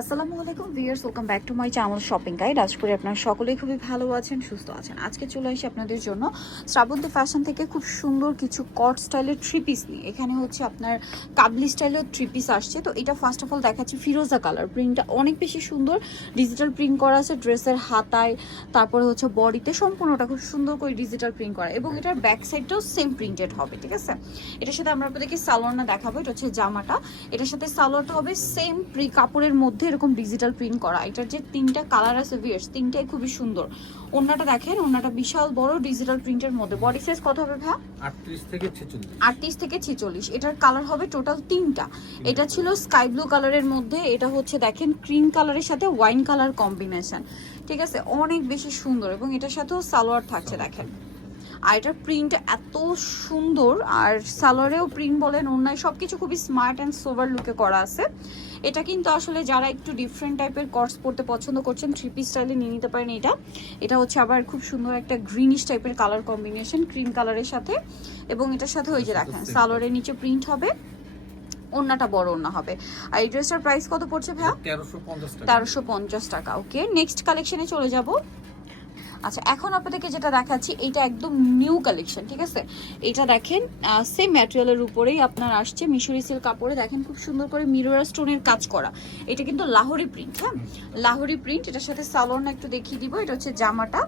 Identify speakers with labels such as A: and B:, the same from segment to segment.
A: আসসালামু আলাইকুম viewers welcome back to my channel shopping guide. আজ করে আপনারা সকলেই খুবই ভালো আছেন, সুস্থ আছেন। আজকে চলে আসি আপনাদের জন্য শ্রাবন্তী ফ্যাশন থেকে খুব সুন্দর কিছু কট স্টাইলের থ্রি পিস নিয়ে। এখানে হচ্ছে আপনার কাবলি স্টাইলের থ্রি পিস আসছে। তো এটা ফার্স্ট অফ অল দেখাচ্ছি ফিরোজা কালার প্রিন্টটা অনেক বেশি সুন্দর। ডিজিটাল প্রিন্ট করা আছে ড্রেসের হাতায়, তারপরে হচ্ছে বডিতে সম্পূর্ণটা খুব সুন্দর করে ডিজিটাল প্রিন্ট করা। এবং এটার ব্যাক সাইডটাও সেম প্রিন্টেড হবে, ঠিক আছে? এটার সাথে আমরা আপনাদেরকে সালোয়ারটা দেখাবো, এটা হচ্ছে জামাটা। এটার সাথে সালোয়ারটা হবে সেম প্রি কাপড়ের মধ্যে এরকম ডিজিটাল প্রিন্ট করা। এটার যে তিনটা কালার আছে ভিয়ার্স তিনটাই খুবই সুন্দর। ওন্নাটা দেখেন ওন্নাটা বিশাল বড় ডিজিটাল প্রিন্টের মধ্যে। বডি সাইজ কত হবে ভাই
B: আটত্রিশ থেকে ছেচল্লিশ।
A: আটত্রিশ থেকে ছেচল্লিশ। এটার কালার হবে টোটাল তিনটা। এটা ছিল স্কাই ব্লু কালারের মধ্যে। এটা হচ্ছে দেখেন ক্রিম কালারের সাথে ওয়াইন কালার কম্বিনেশন ঠিক আছে? অনেক বেশি সুন্দর এবং এটার সাথেও সালোয়ার থাকছে দেখেন। আর এটার প্রিন্ট এত সুন্দর আর সালোয়ারেও প্রিন্ট বলেন অন্যায় সব কিছু খুবই স্মার্ট অ্যান্ড সোভার লুকে করা আছে। এটা কিন্তু আসলে যারা একটু ডিফারেন্ট টাইপের কর্স পড়তে পছন্দ করছেন থ্রি পিস স্টাইলে নিয়ে নিতে পারেন এটা। এটা হচ্ছে আবার খুব সুন্দর একটা গ্রিনিশ টাইপের কালার কম্বিনেশন ক্রিম কালারের সাথে। এবং এটার সাথে ওই যে দেখেন সালোয়ারের নিচে প্রিন্ট হবে ওন্নাটা বড় ওন্না হবে। আর এই ড্রেসটার প্রাইস কত পড়ছে ভাইয়া?
B: তেরোশো পঞ্চাশ টাকা।
A: ওকে নেক্সট কালেকশনে চলে যাব। আচ্ছা এখন আপনাদেরকে যেটা দেখাচ্ছি এটা একদম নিউ কালেকশন ঠিক আছে? এটা দেখেন সেম ম্যাটেরিয়ালের উপরেই আপনার আসছে মিশরি সিল্ক কাপড়ে। দেখেন খুব সুন্দর করে মিরর স্টোনের কাজ করা। এটা কিন্তু লাহোরি প্রিন্ট হ্যাঁ? লাহোরি প্রিন্ট এটার সাথে সালোয়ার না একটু দেখিয়ে দিব এটা হচ্ছে জামাটা।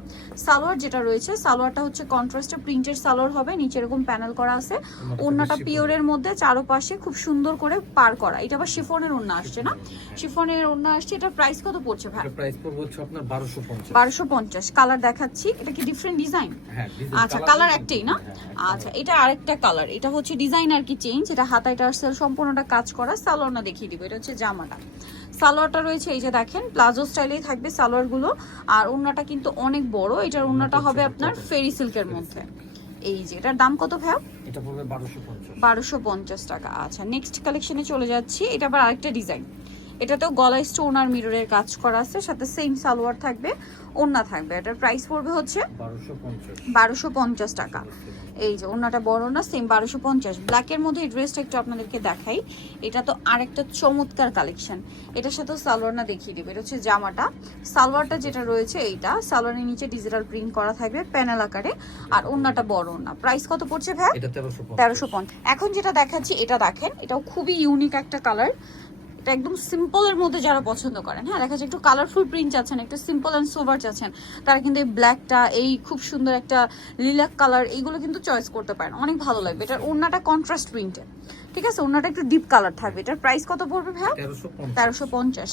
A: সালোয়ার যেটা রয়েছে সালোয়ারটা হচ্ছে কন্ট্রাস্টের প্রিন্টের সালোয়ার হবে নিচে এরকম প্যানেল করা আছে। ওড়নাটা পিওরের মধ্যে চারোপাশে খুব সুন্দর করে পার করা। এটা আবার শিফনের ওড়না আসছে না? শিফনের ওড়না আসছে এটা প্রাইস কত পড়ছে ভাই?
B: প্রাইস পড়বে হচ্ছে আপনার বারোশো পঞ্চাশ।
A: বারোশো পঞ্চাশ কালার দেখাচ্ছি এটা কি ডিফারেন্ট ডিজাইন
B: হ্যাঁ
A: আচ্ছা কালার একটাই না? আচ্ছা এটা আরেকটা কালার এটা হচ্ছে ডিজাইন আর কি চেঞ্জ এটা হাতায় টার্সেল সম্পূর্ণটা কাজ করা সালোয়ারটা দেখিয়ে দিব এটা হচ্ছে জামাটা। সালোয়ারটা রয়েছে এই যে দেখেন প্লাজো স্টাইলেই থাকবে সালোয়ারগুলো আর ওড়নাটা কিন্তু অনেক বড় এটার ওড়নাটা হবে আপনার ফেরি সিল্কের মধ্যে। এই যে এটার দাম কত ভাইয়া?
B: এটা পড়বে বারোশো পঞ্চাশ।
A: বারোশো পঞ্চাশ টাকা আচ্ছা নেক্সট কালেকশনে চলে যাচ্ছি এটা আবার আরেকটা ডিজাইন এটাতেও গলায় স্টোন আর মিররের কাজ করা আছে সাথে সেম সালোয়ার থাকবে ওড়না থাকবে। এটার প্রাইস পড়বে হচ্ছে
B: বারোশো পঞ্চাশ।
A: টাকা। এই যে ওড়নাটা বড় না সেম বারোশো পঞ্চাশ। ব্ল্যাকের মধ্যে এই ড্রেসটা একটু আপনাদেরকে দেখাই। এটা তো আরেকটা চমৎকার কালেকশন এটার সাথেও সালোয়ার না দেখিয়ে দেবে। এটা হচ্ছে জামাটা। সালোয়ারটা যেটা রয়েছে এইটা। সালোয়ারের নিচে ডিজিটাল প্রিন্ট করা থাকবে প্যানেল আকারে। আর ওড়নাটা বড় ওড়না। প্রাইস কত পড়ছে ভাই?
B: তেরোশো
A: পঞ্চাশ। এখন যেটা দেখাচ্ছি এটা দেখেন এটাও খুবই ইউনিক একটা কালার এটা একদম সিম্পলের মধ্যে যারা পছন্দ করেন হ্যাঁ দেখা যাচ্ছে একটু কালারফুল প্রিন্ট চাচ্ছেন একটু সিম্পল অ্যান্ড সোভার চাচ্ছেন তারা কিন্তু এই ব্ল্যাকটা এই খুব সুন্দর একটা লিলাক কালার এইগুলো কিন্তু চয়েস করতে পারেন। অনেক ভালো লাগবে। এটার ওড়নাটা কন্ট্রাস্ট প্রিন্টে ঠিক আছে? ওড়নাটা একটু ডিপ কালার থাকবে। এটার প্রাইস কত পড়বে
B: পঞ্চাশ।
A: তেরোশো পঞ্চাশ।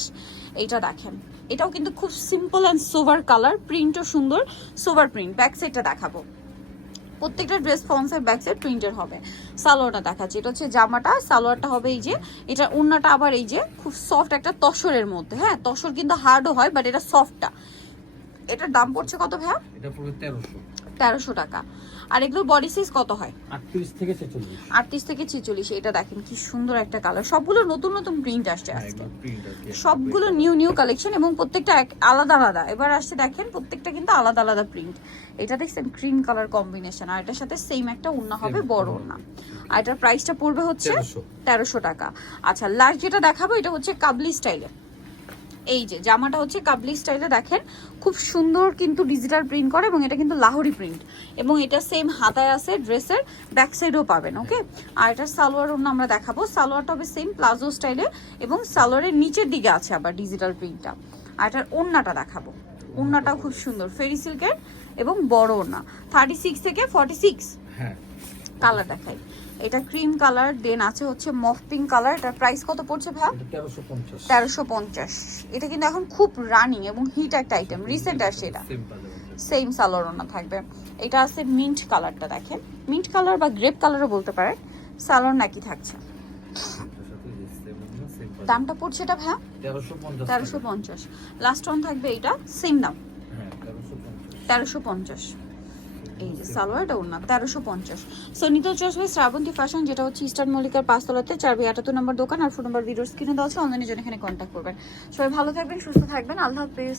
A: এইটা দেখেন। এটাও কিন্তু খুব সিম্পল অ্যান্ড সোভার কালার প্রিন্টও সুন্দর সোভার প্রিন্ট ব্যাক সাইডটা দেখাবো। প্রত্যেকটা ড্রেস ফর্মসের ব্যাক সাইড প্রিন্টের হবে। সালোয়ারটা দেখাচ্ছি। এটা হচ্ছে জামাটা। সালোয়ারটা হবে এই যে এটা ওড়নাটা আবার এই যে, খুব সফট একটা তসরের মধ্যে। হ্যাঁ তসর কিন্তু হার্ডও হয় বাট এটা সফটটা এটার দাম পড়ছে কত ভাইয়া?
B: এটা পড়বে তেরোশো।
A: তেরোশো টাকা। আর এগুলো বডি সাইজ কত হয়?
B: আটত্রিশ থেকে ছেচল্লিশ।
A: আটত্রিশ থেকে ছেচল্লিশ এটা দেখেন কি সুন্দর একটা কালার সবগুলো নতুন নতুন প্রিন্ট আসছে
B: হ্যাঁ,
A: আজকে। সবগুলো নিউ নিউ কালেকশন এবং প্রত্যেকটা এক- আলাদা আলাদা। এবার আসছে দেখেন প্রত্যেকটা কিন্তু আলাদা আলাদা প্রিন্ট এটা দেখছেন ক্রিম কালার কম্বিনেশন আর এটার সাথে সেম একটা ওড়না হবে বড়। ওড়না। আর এটার প্রাইসটা পড়বে হচ্ছে
B: তেরোশো।
A: তেরোশো টাকা। আচ্ছা লাস্ট যেটা দেখাবো এটা হচ্ছে কাবলি স্টাইলে এই যে জামাটা হচ্ছে কাবলি স্টাইলে দেখেন খুব সুন্দর কিন্তু ডিজিটাল প্রিন্ট করে এবং এটা কিন্তু লাহোরি প্রিন্ট এবং এটা সেম হাতায় আছে ড্রেসের ব্যাক সাইডও পাবেন ওকে আর এটা সালোয়ার ওড়না আমরা দেখাবো। সালোয়ারটা হবে সেম প্লাজো স্টাইলে এবং সালোয়ারের নিচের দিকে আছে আবার ডিজিটাল প্রিন্টটা আর এটার ওড়নাটা দেখাবো। ওড়নাটাও খুব সুন্দর ফেরি সিল্কের এবং বড় ওড়না। থার্টি সিক্স থেকে ফর্টি সিক্স
B: হ্যাঁ।
A: কালার দেখাই। এটা ক্রিম কালার দেন আছে হচ্ছে মফ পিঙ্ক কালার এটার প্রাইস কত পড়ছে ভাই
B: তেরোশো পঞ্চাশ।
A: এটা কিন্তু এখন খুব রানিং এবং হিট একটা আইটেম রিসেন্ট আসছে এটা।
B: সেম বাজার
A: থাকবে। এটা আছে মিন্ট কালারটা দেখেন। মিন্ট কালার বা গ্রেপ কালারও বলতে পারেন। সালোয়ার নাকি থাকছে। দামটা পড়ছে এটা ভাইয়া
B: তেরোশো পঞ্চাশ।
A: লাস্ট ওয়ান থাকবে এটা সেম দাম।
B: হ্যাঁ তেরোশো পঞ্চাশ।
A: এই যে, সালোয়ারটা ওর নাম তেরোশো পঞ্চাশ। সো নিতে হয় শ্রাবন্তী ফ্যাশন যেটা হচ্ছে ইস্টার্ন মল্লিকার পাঁচতলাতে চার বাই আটাত্তর নম্বর দোকান, আর ফোন নম্বর ভিডিওর স্ক্রিনে দেওয়া আছে অনলাইনে জন্য এখানে কন্ট্যাক্ট করবেন। সবাই ভালো থাকবেন, সুস্থ থাকবেন, আল্লাহ হাফিজ।